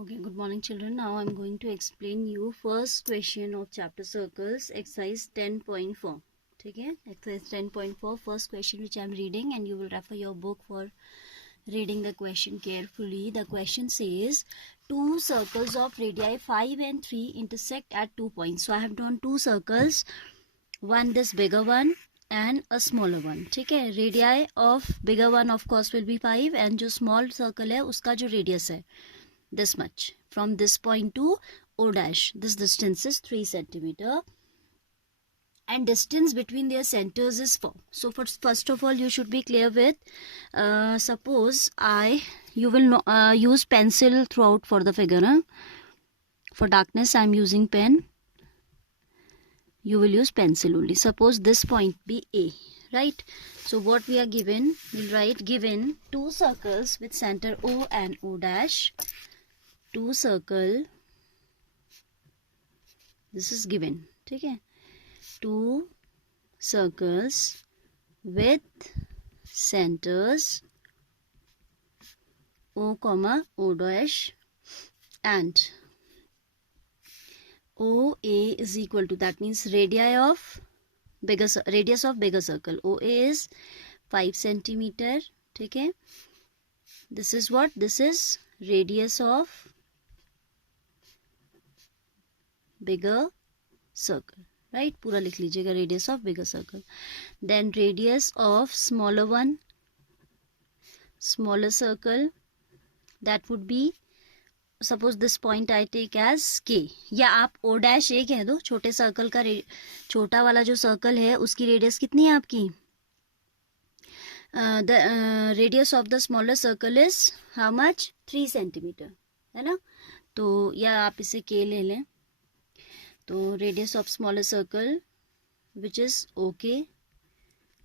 Okay, good morning children. Now I'm going to explain you first question of chapter circles, exercise 10.4. Okay, exercise 10.4, first question which I'm reading, and you will refer your book for reading the question carefully. The question says, two circles of radii 5 and 3 intersect at 2 points. So I have drawn two circles, one this bigger one and a smaller one. ठीक है, radii of bigger one of course will be 5 and जो small circle है उसका जो radius है this much from this point to O dash. This distance is 3 centimeter and distance between their centers is 4. So first of all you should be clear with suppose you will use pencil throughout for the figure. For darkness I am using pen. You will use pencil only. Suppose this point be A, right? So what we are given, we'll write given two circles with center O and O dash. Two circle, this is given, ठीक है? Two circles with centers O comma O dash and OA is equal to, that means radius of bigger circle. OA is 5 centimeter, ठीक है? This is what? This is radius of bigger circle, right? पूरा लिख लीजिएगा, radius of bigger circle. Then radius of smaller one, smaller circle, that would be, suppose this point I take as K, या आप O dash A कह दो. छोटे circle का छोटा वाला जो सर्कल है उसकी रेडियस कितनी है आपकी? The radius of the smaller circle is how much? 3 centimeter, है ना? तो या आप इसे K ले लें. तो radius of smaller circle which is OK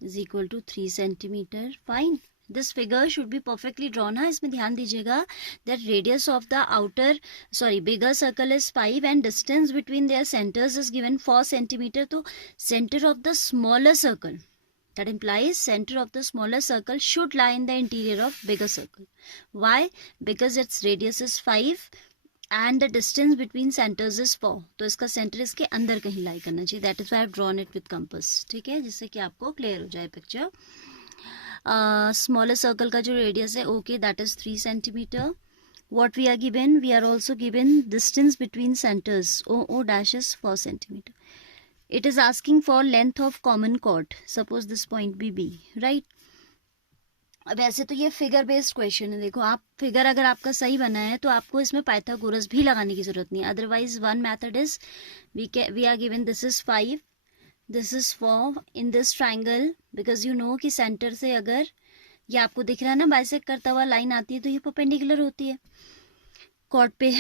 is equal to 3 centimeter. Fine. This figure should be perfectly drawn. हाँ, इसमें ध्यान दीजिएगा that radius of the bigger circle is 5 and distance between their centers is given 4 centimeter. तो center of the smaller circle, that implies center of the smaller circle should lie in the interior of bigger circle. Why? Because its radius is 5 and the distance between centers is 4. तो इसका center इसके अंदर कहीं lie करना चाहिए. That is why I have drawn it with compass. ठीक है, जिससे कि आपको clear हो जाए picture. Smaller circle का जो radius है okay, that is 3 centimeter. What we are given? We are also given distance between centers. O dash is 4 centimeter. It is asking for length of common chord. Suppose this point be B, right? अब ऐसे तो ये figure based question है. देखो, आप figure अगर आपका सही बना है तो आपको इसमें पाइथागोरस भी लगाने की जरूरत नहीं है. Otherwise one method is we are given this is 5, this is 4 in this triangle, because you know कि सेंटर से अगर ये आपको दिख रहा है ना बाइसेक्ट करता हुआ लाइन आती है तो ये परपेंडिकुलर होती है कॉर्ड पे,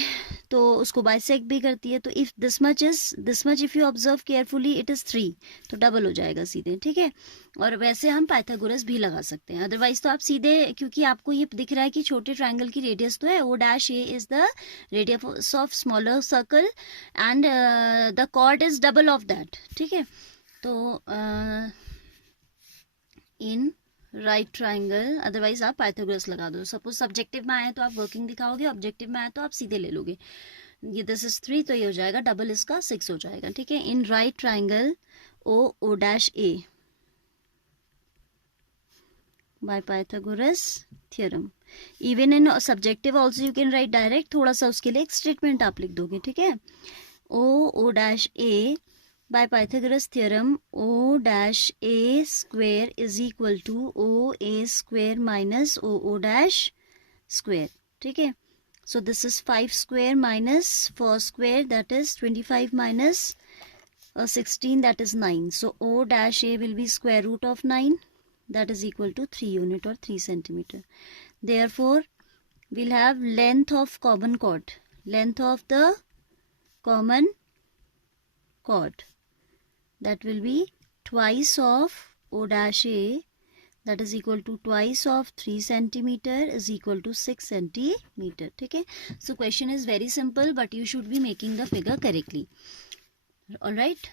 तो उसको बाइसेक्ट भी करती है. तो if this much if you observe carefully it is 3, तो डबल हो जाएगा सीधे. ठीक है, और वैसे हम पाइथागोरस भी लगा सकते हैं. अदरवाइज तो आप सीधे, क्योंकि आपको ये दिख रहा है कि छोटे ट्राइंगल की रेडियस तो है O dash A is the radius of smaller circle and the chord is double of that. ठीक है, तो इन राइट ट्राइंगल, अदरवाइज आप पाइथागोरस लगा दो. सपोज सब्जेक्टिव में आए तो आप वर्किंग दिखाओगे, ऑब्जेक्टिव में आए तो आप सीधे ले लोगे. ये दिस इज 3 तो ये हो जाएगा डबल इसका 6 हो जाएगा. ठीक है, इन right triangle O dash A by Pythagoras theorem. Even in subjective also you can write direct. थोड़ा सा उसके लिए एक स्टेटमेंट आप लिख दोगे. ठीक है, O dash A by Pythagoras theorem, O dash A square is equal to OA square minus OO dash square. ठीक है, so this is 5 square minus 4 square, that is 25 minus 16, that is 9. So O dash A will be square root of 9, that is equal to 3 unit or 3 centimeter. Therefore we'll have length of common chord, length of the common chord, that will be twice of O dash A, that is equal to twice of 3 centimeter is equal to 6 centimeter. ठीक है, so question is very simple but you should be making the figure correctly. All right.